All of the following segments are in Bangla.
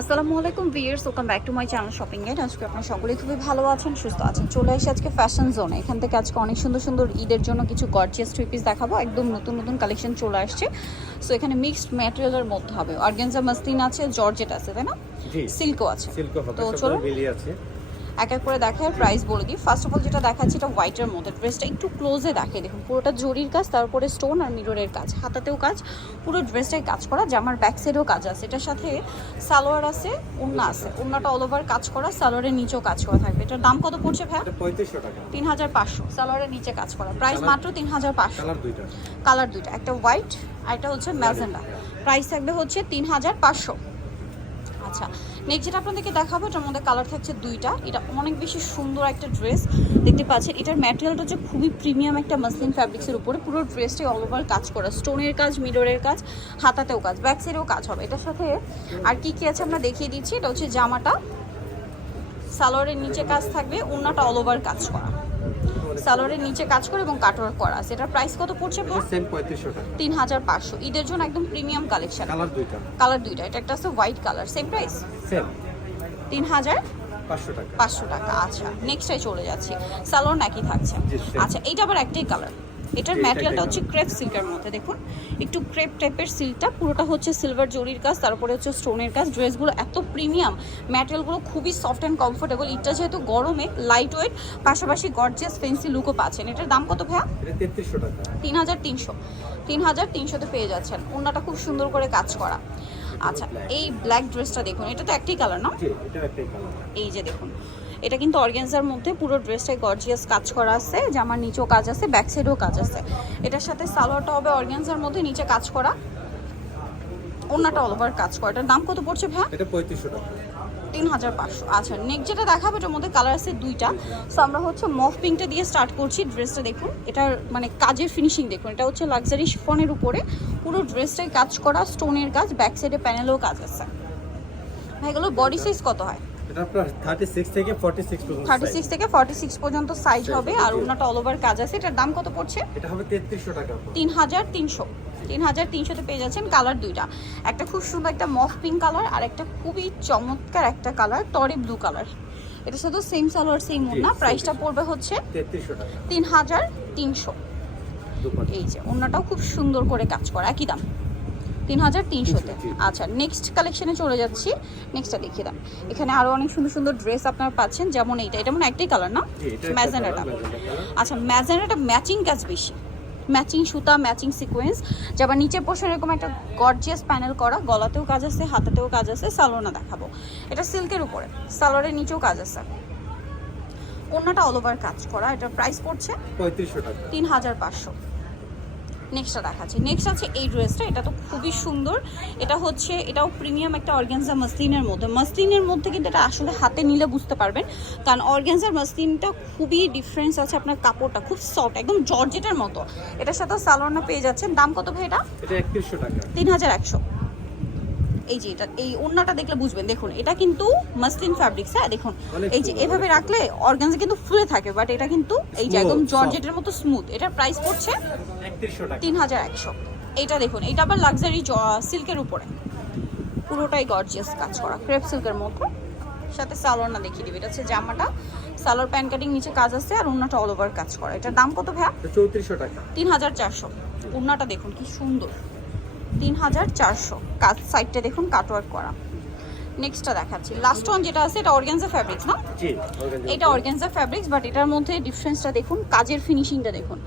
আসসালামু আলাইকুম viewers, welcome back to my channel shopping guide. আজকে আপনারা সকলেই খুবই ভালো আছেন, সুস্থ আছেন। চলে এসে আজকে ফ্যাশন জোনে। এখান থেকে আজকে অনেক সুন্দর সুন্দর ঈদের জন্য কিছু গর্জিয়াস থ্রি পিস দেখাবো। একদম নতুন নতুন কালেকশন চলে আসছে। সো এখানে মিক্সড ম্যাটেরিয়ালের মধ্যে হবে, অর্গানজা মাসলিন আছে, জর্জেট আছে, তাই না? জি, সিল্কও আছে। সিল্কও হবে, তো সব চলো মিলিয়ে আছে। এক এক করে দেখায়, প্রাইস বলে দিই। ফার্স্ট অফ অল যেটা দেখাচ্ছি এটা হোয়াইটের মধ্যে, ড্রেসটা একটু ক্লোজে দেখে দেখুন। পুরোটা জরির কাজ, তারপরে স্টোন আর মিররের কাজ, হাতাতেও কাজ, পুরো ড্রেসটাই কাজ করা। জামার ব্যাক সাইডেও কাজ আছে। এটার সাথে সালোয়ার আছে, ওড়না আছে। ওড়নাটা অল ওভার কাজ করা, সালোয়ারের নিচেও কাজ করা থাকবে। এটার দাম কত পড়ছে ভাই? 3500 টাকা। 3500। সালোয়ারের নিচে কাজ করা, প্রাইস মাত্র 3500। কালার দুইটা, কালার দুইটা, একটা হোয়াইট আর একটা হচ্ছে ম্যাজেন্ডা। প্রাইস থাকবে হচ্ছে 3500। আচ্ছা, নেক্সট যেটা আপনাদেরকে দেখাবো, এটার মধ্যে কালার থাকছে দুইটা। এটা অনেক বেশি সুন্দর একটা ড্রেস, দেখতে পাচ্ছেন। এটার ম্যাটেরিয়ালটা হচ্ছে খুবই প্রিমিয়াম একটা মাসলিন ফ্যাব্রিক্সের উপরে। পুরো ড্রেসটাই অল ওভার কাজ করা, স্টোনের কাজ, মিররের কাজ, হাতাতেও কাজ, ব্যাক সাইডেও কাজ হবে। এটার সাথে আর কি কি আছে আমরা দেখিয়ে দিচ্ছি। এটা হচ্ছে জামাটা, সালোয়ারের নিচে কাজ থাকবে, ওড়নাটা অল ওভার কাজ করা, সালোয়ারের নিচে কাজ করে এবং কাটওয়ার্ক করা আছে। এটার প্রাইস কত পড়ছে? সেম 3500 টাকা। 3500। ঈদের জন্য একদম প্রিমিয়াম কালেকশন। কালার দুইটা, কালার দুইটা। এটা একটা আছে white colour, same price same 3500 টাকা। 500 টাকা। আচ্ছা, নেক্সটে চলে যাচ্ছি। সালোয়ার নাকি থাকছে। জি, same। আচ্ছা, এইটা আবার একটাই কালার। এটার ম্যাটেরিয়ালটা হচ্ছে ক্রেপ সিল্কের মধ্যে, দেখুন একটু ক্রেপ টাইপের সিল্কটা। পুরোটা হচ্ছে সিলভার জরির কাজ, তারপরে হচ্ছে স্টোনের কাজ। ড্রেসগুলো এত প্রিমিয়াম, ম্যাটেরিয়ালগুলো খুবই সফট অ্যান্ড কমফোর্টেবল। এটা যেহেতু গরমে লাইট ওয়েট, পাশাপাশি গর্জিয়াস ফেন্সি লুকও পাচ্ছেন। এটার দাম কত ভাইয়া? এটা 3300 টাকা। 3300 পেয়ে যাচ্ছেন। ওড়নাটা খুব সুন্দর করে কাজ করা। আচ্ছা, এই ব্ল্যাক ড্রেসটা দেখুন, এটা তো একটাই কালার না? জি, এটা একটাই কালার। এই যে দেখুন, এটা কিন্তু অর্গানজার মধ্যে, পুরো ড্রেসটাই গর্জিয়াস কাজ করা আছে। জামার নিচেও কাজ আছে, ব্যাক সাইডেও কাজ আছে। এটার সাথে সালোয়ারটা হবে অর্গানজার মধ্যে, নিচে কাজ করা, ওড়নাটা অল ওভার কাজ করা। এটার দাম কত পড়ছে ভাই? এটা 3500 টাকা। 3500। আচ্ছা, নেক্সট যেটা দেখাবো, এটার মধ্যে কালার আছে দুইটা। সো আমরা হচ্ছে মফ পিঙ্কটা দিয়ে স্টার্ট করছি। ড্রেসটা দেখুন, এটার মানে কাজের ফিনিশিং দেখুন। এটা হচ্ছে লাক্সারি শিফনের উপরে, পুরো ড্রেসটাই কাজ করা, স্টোনের কাজ, ব্যাক সাইডে প্যানেলেও কাজ আছে। ভাই, এগুলো বডি সাইজ কত হয়? এটা আপনার 36 থেকে 46 পর্যন্ত 36 থেকে 46 পর্যন্ত সাইজ হবে। আর ওড়নাটা অল ওভার কাজ আছে। এটার দাম কত পড়ছে? এটা হবে 3300 টাকা। 3300 পেয়ে যাচ্ছেন। কালার দুইটা, একটা খুব সুন্দর একটা মফ পিঙ্ক কালার, আর একটা খুবই চমৎকার একটা কালার টরি ব্লু কালার। এটা শুধু সেম সালোয়ার সেম ওড়না। প্রাইসটা পড়বে হচ্ছে 3300 টাকা। 3300। দুপাট্টা। এই যে ওড়নাটাও খুব সুন্দর করে কাজ করা, একই দাম 3300-তে। আচ্ছা, নেক্সট কালেকশনে চলে যাচ্ছি। নেক্সটটা দেখিয়ে দাম। এখানে আরো অনেক সুন্দর সুন্দর ড্রেস আপনারা পাচ্ছেন, যেমন এইটা। এটা মানে একটাই কালার না? জি, এটা ম্যাজেন্ডাটা। Magenta colour. আচ্ছা, ম্যাজেন্ডাটা ম্যাচিং কাজ বেশি, ম্যাচিং সুতা, ম্যাচিং সিকোয়েন্স। যাবার নিচের পোর্শন এরকম একটা গর্জিয়াস প্যানেল করা, গলাতেও কাজ আছে, হাতাতেও কাজ আছে। সালোয়ার দেখাবো, এটা সিল্কের উপরে, সালোয়ারের নিচেও কাজ আছে, ওড়নাটা অল ওভার কাজ করা। এটার প্রাইস পড়ছে 3500 টাকা। 3500। নেক্সটটা দেখাচ্ছি। নেক্সট আছে এই ড্রেসটা। এটা তো খুবই সুন্দর। এটা হচ্ছে, এটাও প্রিমিয়াম একটা অর্গানজা মাসলিনের মধ্যে। মাসলিনের মধ্যে কিন্তু এটা আসলে হাতে নিলে বুঝতে পারবেন, কারণ অর্গানজার মাসলিনটা খুবই ডিফারেন্স আছে। আপনার কাপড়টা খুব সফট, একদম জর্জেটের মতো। এটার সাথে সালোয়ারটা পেয়ে যাচ্ছেন। দাম কত ভাই এটা? এটা 3100 টাকা। 3100। এই যে এটা, এই ওড়নাটা দেখলে বুঝবেন। দেখুন, এটা কিন্তু মাসলিন ফ্যাব্রিক্স। হ্যাঁ দেখুন, এই যে এভাবে রাখলে অর্গানজা কিন্তু ফুলে থাকে, বাট এটা কিন্তু এই যে একদম জর্জেটের মতো স্মুথ। এটার প্রাইস পড়ছে 3100 টাকা। 3100। এইটা দেখুন, এটা আবার লাক্সারি সিল্কের উপরে, পুরোটাই গর্জিয়াস কাজ করা, ক্রেপ সিল্কের মধ্যে। সাথে সালোয়ার দেখিয়ে দিবে। এটা হচ্ছে জামাটা, সালোয়ার প্যান্ট কাটিং, নিচে কাজ আছে, আর ওড়নাটা অল ওভার কাজ করা। এটার দাম কত ভাইয়া? 3400 টাকা। 3400। ওড়নাটা দেখুন কি সুন্দর, 3400। কাজ সাইডটা দেখুন কাটওয়ার্ক করা। নেক্সটটা দেখাচ্ছি, লাস্ট ওয়ান যেটা আছে, এটা অর্গানজা ফ্যাব্রিক্স না? জি, এটা অর্গানজা ফ্যাব্রিক্স, বাট এটার মধ্যে ডিফারেন্সটা দেখুন, কাজের ফিনিশিংটা দেখুন।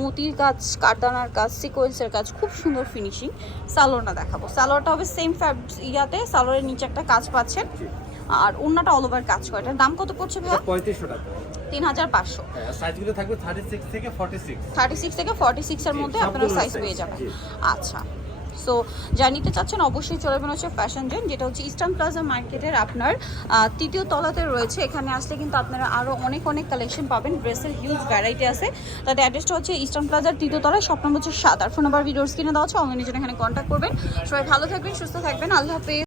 মতির কাজ, কারদানার কাজ, সিকোয়েন্সের কাজ, খুব সুন্দর ফিনিশিং। সালোয়ারটা দেখাবো। সালোয়ারটা হবে সেম ইয়াতে, সালোয়ারের নিচে একটা কাজ পাচ্ছেন, আর ওড়নাটা অল ওভার কাজ করে। এটার দাম কত পড়ছে ভাইয়া? 3500 টাকা। 3500। হ্যাঁ, সাইজগুলো থাকবে 36 থেকে 46। 36 থেকে 46 এর মধ্যে আপনারা সাইজ পেয়ে যাবেন। আচ্ছা, সো যা নিতে চাচ্ছেন অবশ্যই চলে যাবেন হচ্ছে ফ্যাশন জোন, যেটা হচ্ছে ইস্টার্ন প্লাজা মার্কেটের আপনার তৃতীয় তলাতে রয়েছে। এখানে আসলে কিন্তু আপনারা আরও অনেক অনেক কালেকশন পাবেন, ড্রেসের হিউজ ভ্যারাইটি আছে। তাদের অ্যাড্রেসটা হচ্ছে ইস্টার্ন প্লাজার তৃতীয় তলায়, শপ নম্বর হচ্ছে 7। আর ফোন নাম্বার ভিডিওর স্ক্রিনে দেওয়া আছে, অনলাইনে জন্য এখানে কন্ট্যাক্ট করবেন। সবাই ভালো থাকবেন, সুস্থ থাকবেন, আল্লাহ হাফেজ।